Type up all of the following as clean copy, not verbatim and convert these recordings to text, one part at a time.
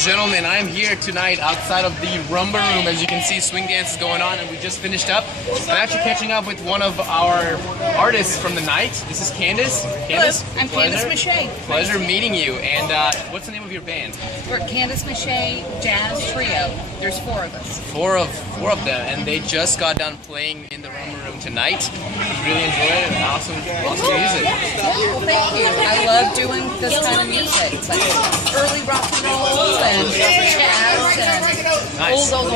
and gentlemen, I'm here tonight outside of the Rumba Room. As you can see, swing dance is going on, and we just finished up. I'm actually catching up with one of our artists from the night. This is Candace. Candace, hello, I'm Candace Mache. Pleasure meeting you. And what's the name of your band? We're Candace Mache Jazz Trio. There's four of us. Four of them, and they just got done playing in the Rumba Room tonight. Really enjoyed it. Awesome music. Well, thank you. I love doing this kind of music. It's like early rock and roll and jazz and old.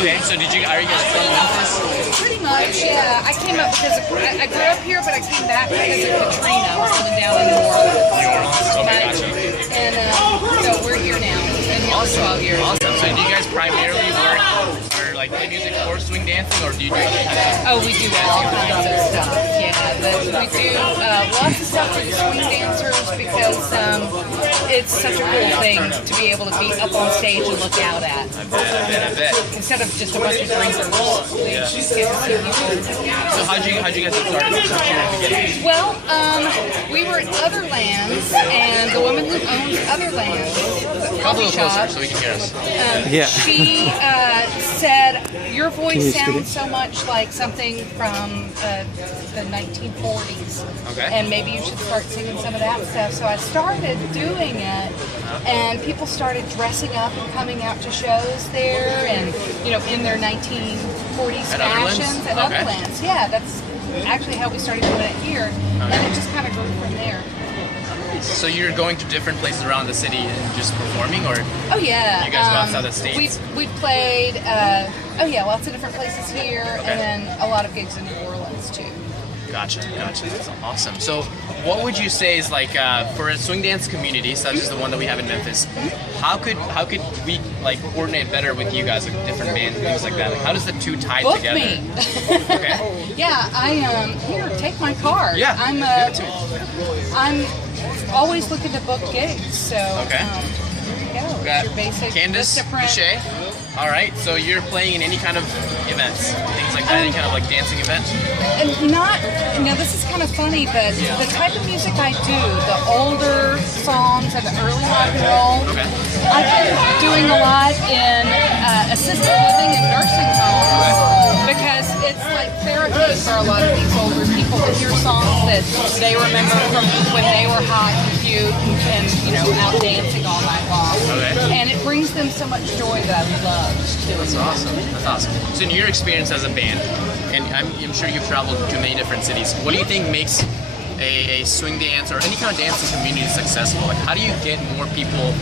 Okay, so are you guys from Memphis? Pretty much, yeah. I came up because I grew up here, but I came back because of Katrina. I was living down in New Orleans. Okay, gotcha. And so we're here now. And here for 12 years. Awesome. So do you guys primarily work or like play music for swing dancing, or do you do other kinds of stuff? Oh, we do all kinds of stuff. Yeah, but we do lots of stuff for the swing dancers because it's such a cool thing to be able to be up on stage and look out at. I bet. Instead of just a bunch of drinkers. Yeah. Just get to see people. So how'd you guys get started? Well, we were at Otherlands, and the woman who owns Otherlands, Come a little closer so we can hear us. she said, your voice sounds so much like something from the 1940s. Okay. And maybe you should start singing some of that stuff. So I started doing it, and people started dressing up and coming out to shows there, and in their 1940s fashions at Otherlands. Yeah, that's actually how we started doing it here, and it just kind of grew from there. So you're going to different places around the city and just performing, or? Oh yeah. You guys go outside the States? We've played, lots of different places here, and then a lot of gigs in New Orleans too. Gotcha. That's awesome. So what would you say is like for a swing dance community such as the one that we have in Memphis, how could we like coordinate better with you guys, like different bands and things like that? Like, how does the two tie Book together? me. Okay. Yeah, here, take my card. Yeah. I'm always looking to book gigs, so okay. There you go. Got your basic Candace Mache. All right, so you're playing in any kind of events, things like that, any kind of like dancing event? And this is kind of funny, but the type of music I do, the older songs and the early rock and roll, I've been doing a lot in assisted living and nursing homes because it's like therapy for a lot of these older people to hear songs that they remember from when they were hot and cute and out dancing all night long. And it brings them so much joy that I love. That's awesome. So in your experience as a band, and I'm sure you've traveled to many different cities, what do you think makes a swing dance or any kind of dancing community successful? Like, how do you get more people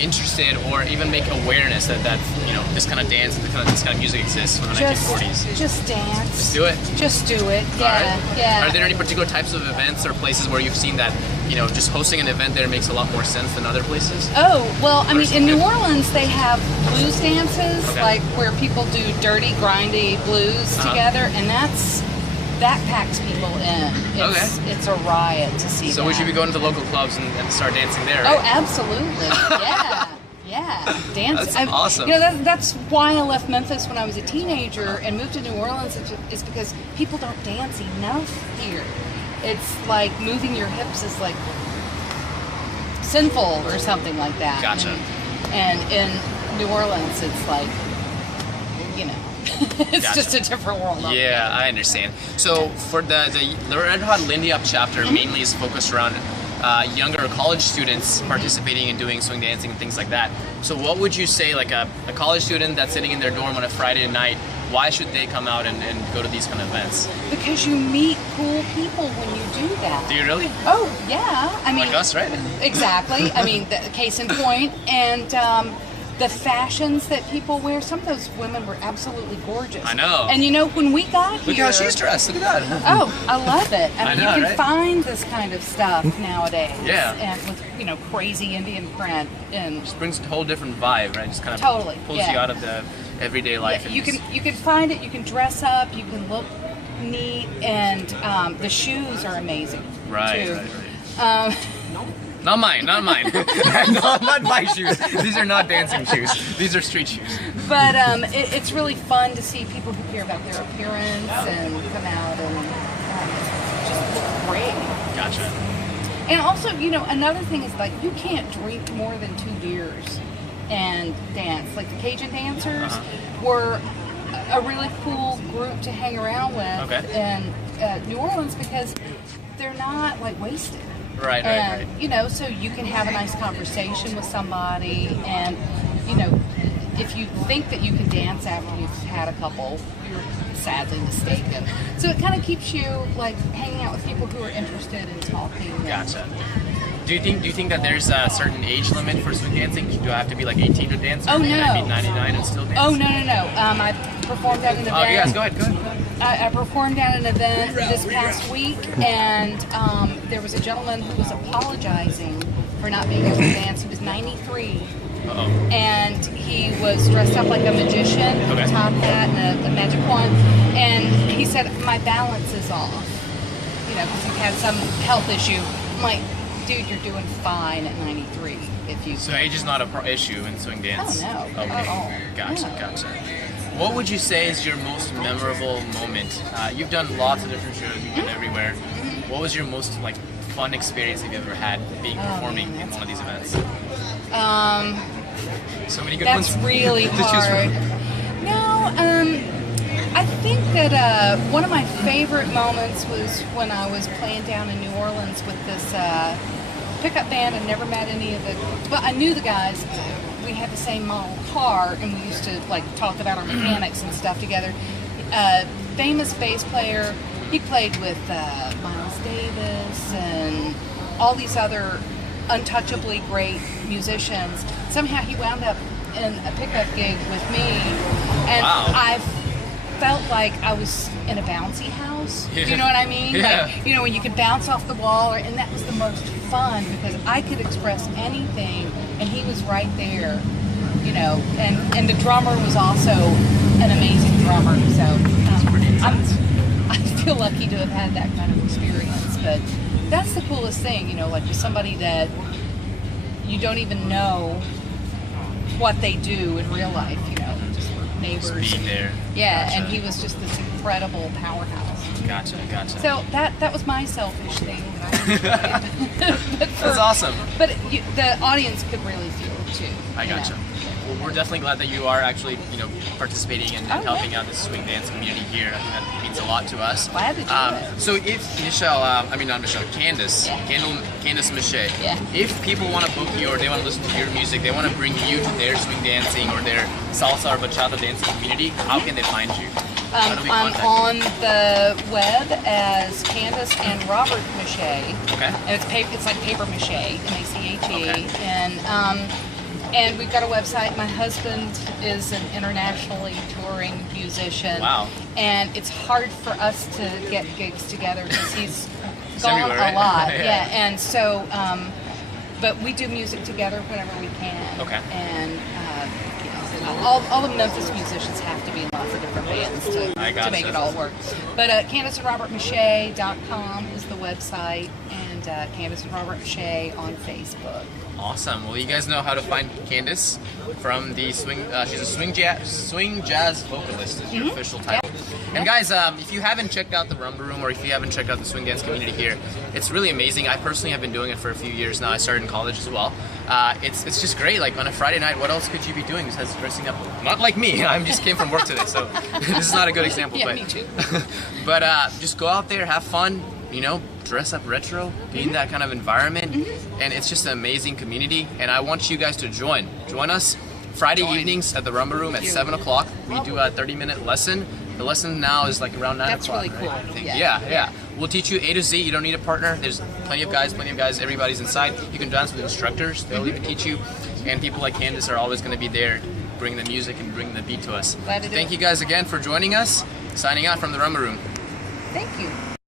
interested, or even make awareness that this kind of dance and this kind of music exists from the 1940s? Just dance. Just do it. Just do it. Yeah. Right. Yeah. Are there any particular types of events or places where you've seen that just hosting an event there makes a lot more sense than other places? Oh, well, I mean, in New Orleans they have blues dances, like where people do dirty, grindy blues together, and that packs people in. It's a riot to see. So we should be going to the local clubs and start dancing there, right? Oh, absolutely. Yeah. Dance. That's awesome. That's why I left Memphis when I was a teenager and moved to New Orleans, is because people don't dance enough here. It's like moving your hips is like sinful or something like that. Gotcha. And in New Orleans, it's like, it's just a different world. Yeah, I understand. So for the Red Hot Lindy Up chapter mainly is focused around younger college students participating and doing swing dancing and things like that. So what would you say, like a college student that's sitting in their dorm on a Friday night, why should they come out and go to these kind of events? Because you meet cool people when you do that. Do you really? Oh, yeah. I mean, like us, right? Exactly. I mean, case in point. And the fashions that people wear, some of those women were absolutely gorgeous. I know. And when we got here... Look how she's dressed. Look at that. Oh, I love it. I mean, you can right? find this kind of stuff nowadays. Yeah. And with, crazy Indian print. And just brings a whole different vibe, right? Just kind of pulls you out of the everyday life. Yeah, you can find it, you can dress up, you can look neat, and the shoes are amazing. Right. Not mine. no, not my shoes. These are not dancing shoes. These are street shoes. But it's really fun to see people who care about their appearance and come out and just look great. Gotcha. And also, another thing is like you can't drink more than 2 beers and dance. Like the Cajun dancers were a really cool group to hang around with in New Orleans because they're not like wasted. Right, and, right. you know, so you can have a nice conversation with somebody, and, you know, if you think that you can dance after you've had a couple, you're sadly mistaken. So it kind of keeps you like hanging out with people who are interested in talking. Gotcha. Do you think that there's a certain age limit for swing dancing? Do I have to be like 18 to dance? Or Oh, no. Can I be 99 and still dance? Oh, no. I performed at an event. Oh, yes, go ahead. I performed at an event this past week, and there was a gentleman who was apologizing for not being able to dance. He was 93. Uh-oh. And he was dressed up like a magician, with a top hat and a magic wand. And he said, my balance is off, you know, because he had some health issue. I'm like, dude, you're doing fine at 93. If you So age is not a issue in swing dance? Oh, no. Okay. Oh, Gotcha. What would you say is your most memorable moment? You've done lots of different shows. You've been everywhere. What was your most like fun experience you've ever had performing in one of these events? So many good ones. That's really to choose hard. from. No, I think that one of my favorite moments was when I was playing down in New Orleans with this pickup band. I'd never met any of the, but I knew the guys. We had the same model car, and we used to like talk about our mechanics and stuff together. Famous bass player. He played with Miles Davis and all these other untouchably great musicians. Somehow he wound up in a pickup gig with me, and I felt like I was in a bouncy house. Do you know what I mean? Yeah. Like, you know, when you could bounce off the wall, and that was the most fun because I could express anything, and he was right there. You know, and the drummer was also an amazing drummer. So I feel lucky to have had that kind of experience. But that's the coolest thing, you know, like with somebody that you don't even know what they do in real life, you know, just neighbors. Just being there. Yeah, Gotcha. and he was just this incredible powerhouse. Gotcha. So that was my selfish thing that I enjoyed. That's awesome. But the audience could really feel it too. I gotcha. You know? Well, we're definitely glad that you are actually, you know, participating and helping out the swing dance community here. I think that means a lot to us. Glad to do it. So if Candace Mache, if people want to book you or they want to listen to your music, they want to bring you to their swing dancing or their salsa or bachata dancing community, how can they find you? I'm on the web as Candace and Robert Mache. Okay. And it's like paper mache, M-A-C-H-E. Okay. And we've got a website. My husband is an internationally touring musician. Wow. And it's hard for us to get gigs together because he's gone everywhere, a right? lot. Yeah. And so, but we do music together whenever we can. Okay. And all the Memphis musicians have to be in lots of different bands to make it all work. But CandaceandRobertMache.com is the website, and Candace and Robert Mache on Facebook. Awesome. Well, you guys know how to find Candace from the swing. She's a swing jazz vocalist is your official title. And guys, if you haven't checked out the Rumba Room or if you haven't checked out the swing dance community here, it's really amazing. I personally have been doing it for a few years now. I started in college as well. It's just great. Like on a Friday night, what else could you be doing besides dressing up? Not like me. I just came from work today, so this is not a good example. Yeah, but me too. but just go out there, have fun. You know, dress up retro, be in that kind of environment, and it's just an amazing community. And I want you guys to join us Friday evenings at the Rumba Room at 7 o'clock. We do a 30-minute lesson. The lesson now is like around 9 That's o'clock. really cool. Right? I think. Yeah. Yeah. We'll teach you A to Z. You don't need a partner. There's plenty of guys. Everybody's inside. You can dance with instructors. They'll even teach you. And people like Candace are always going to be there, bring the music and bring the beat to us. Glad to do Thank it. you guys again for joining us. Signing out from the Rumba Room. Thank you.